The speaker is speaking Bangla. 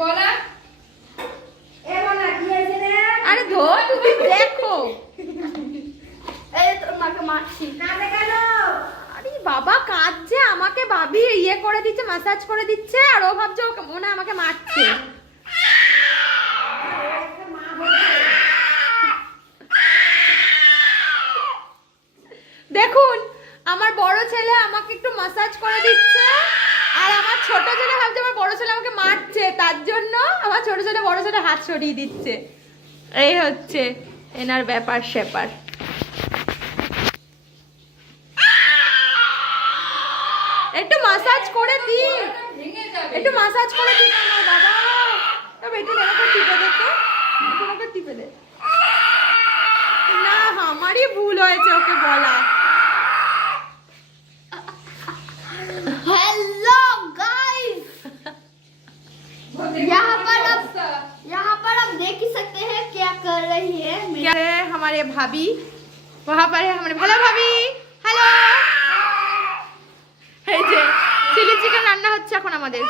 গলা আরে ধো তুমি দেখো। এই তোর মাকে মারছি আরে বাবা কাঁদছে, আমাকে ভাবি ইয়ে করে দিচ্ছে, ম্যাসাজ করে দিচ্ছে, আর ও ভাবছে ওকে মনে হয় আমাকে মারছে। দেখুন আমার বড় ছেলে আমাকে একটু ম্যাসাজ করে দিচ্ছে, আর আমার ছোট ছেলে ভাবছে আমার বড় ছেলে আমাকে মারছে, তার জন্য আমার ছোট ছেলে বড় ছেলে হাত সরিয়ে দিচ্ছে। এই হচ্ছে এনার ব্যাপার স্যাপার। একটু ম্যাসাজ করে দিই, ভেঙে যাবে। একটু ম্যাসাজ করে দিই আমার বাবা। তবে একটু এরকম টিপে দে তো, একটু এরকম টিপে দে। না আমারই ভুল হয়েছে ওকে বলা। हेलो गाइस, यहाँ पर आप देख ही सकते हैं क्या कर रही है क्या है हमारे भाभी, वहाँ पर है हमारे हेलो भाभी, हेलो। এই যে চিলি চিকেন রান্না হচ্ছে এখন আমাদের।